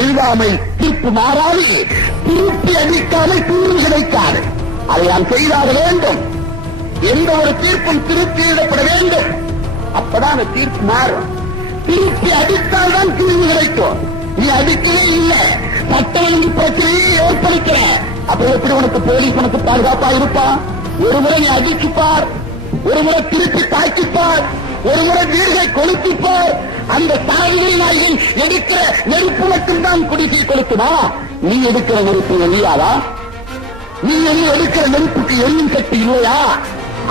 எழுதாமல் தீர்ப்பு மாறாது, திருப்பி அடிக்காமல் தீர்வு கிடைக்காது. அதை நாம் செய்தாக வேண்டும். எந்த ஒரு தீர்ப்பும் திருப்பி எழுதப்பட வேண்டும். அப்பதான் அந்த தீர்ப்பு மாறும். திருப்பி அடித்தால் தான் தீர்வு கிடைக்கும். நீ அடிக்கவே இல்லை, சட்ட ஒழுங்கு பிரச்சனையை ஏற்படுத்துற, அப்புறம் எப்படி உனக்கு போலீஸ் உனக்கு பாதுகாப்பா இருப்பான்? ஒரு முறை நீ அடிச்சுப்பார், ஒரு முறை திருப்பி தாக்கிப்பார், ஒரு முறை வீடுகளை கொளுத்திப்பார். அந்த சாகுபடி நாய்கள் எடுக்கிற நெருப்பு மட்டும்தான் குடிசை கொளுத்துமா? நீ எடுக்கிற நெருப்பு எரியாதா? நீ எடுக்கிற நெருப்புக்கு எரியும் சக்தி இல்லையா?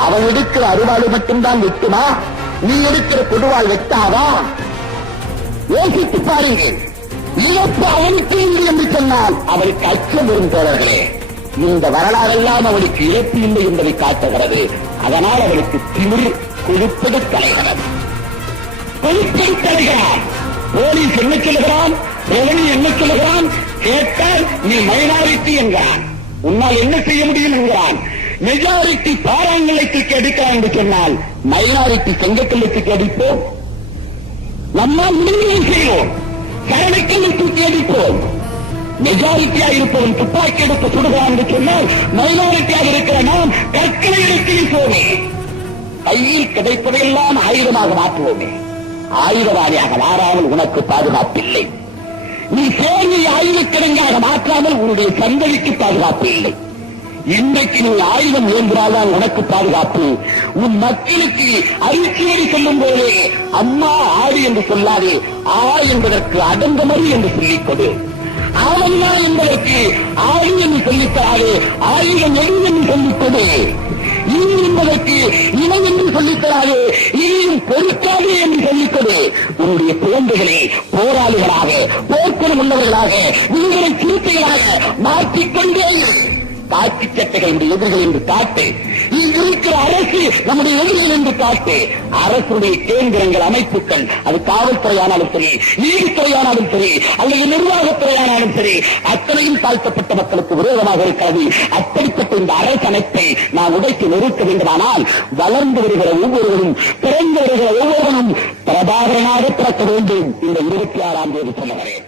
அவன் எடுக்கிற அறுவாள் மட்டும்தான் வெட்டுமா? நீ எடுக்கிற கொடுவாள் வெட்டாதா? யோசித்து பாருங்கள். இழப்பு அவனுக்கு இல்லை என்று சொன்னால் அவனுக்கு அச்சம் வரும் தோழர்களே. இந்த வரலாறெல்லாம் அவனுக்கு இழப்பு இல்லை என்பதை காட்டுகிறது. அதனால் அவனுக்கு திமிர் கொழுப்பது தலைகிறது. போலீஸ் என்ன சொல்லுகிறான், ரெவன்யூ என்ன சொல்லுகிறான்? கேட்டால் நீ மைனாரிட்டி என்கிறான். உன்னால் என்ன செய்ய முடியும் என்கிறான். மெஜாரிட்டி பாறாங்கல்லைக்கு அடிக்கலாம் என்று சொன்னால் மைனாரிட்டி செங்கக்கல்லுக்கு அடிப்போம். நம்மால் முடிவுகளை செய்வோம். கரணைக்கல்லை தூக்கி அடிப்போம். மெஜாரிட்டியா இருப்பவன் துப்பாக்கி எடுத்து சுடுகிறான் என்று சொன்னால் மைனாரிட்டியாக இருக்கிற நாம் கற்களை எடுத்து போவே. கையில் கிடைப்பதையெல்லாம் ஆயுதமாக மாற்றுவோமே. ஆயுதவாதியாக மாறாமல் உனக்கு பாதுகாப்பில்லை. நீ சேவையை ஆயுதக்கிழங்காக மாற்றாமல் உன்னுடைய சந்ததிக்கு பாதுகாப்பு இல்லை. இன்றைக்கு நீ ஆயுதம் இயந்திரால்தான் உனக்கு பாதுகாப்பு. உன் மக்களுக்கு அறிக்கையை சொல்லும் போதே அம்மா ஆடு என்று சொல்லாதே, ஆ என்பதற்கு அடங்கமறி என்று சொல்லிக் கொடு. ஆவண்ணா என்பதற்கு ஆடு என்று சொல்லித்தராதே, ஆயுதம் எது என்று சொல்லிக் கொடு. இனி என்பதற்கு இனம் என்று சொல்லித்தராதே, இனியும் பொறுக்காதே என்று சொல்லிக் கொடு. உன்னுடைய குழந்தைகளை போராளிகளாக, போர்க்குணம் உள்ளவர்களாக, விடுதலை சிறுத்தைகளாக மாற்றிக்கொண்டே காட்சி சட்டைகள் எதிரிகள் என்று காட்டு. இங்கு இருக்கிற அரசு நம்முடைய எதிரிகள் என்று காட்டு. அரசுடைய கேந்திரங்கள், அமைப்புகள், அது காவல்துறையானாலும் சரி, நீதித்துறையானாலும் சரி, அல்லது நிர்வாகத்துறையானாலும் சரி, அத்தனையும் தாழ்த்தப்பட்ட மக்களுக்கு விரோதமாக இருக்கிறது. அப்படிப்பட்ட இந்த அரசு அமைப்பை நாம் உடைத்து நிறுத்த வேண்டுமானால் வளர்ந்து வருகிற ஒவ்வொருவரும், பிறந்து வருகிற ஒவ்வொருவரும் பிரபாகரனாக பிறக்க வேண்டும். இந்த 26ஆம் தேதி சொல்லுகிறேன்.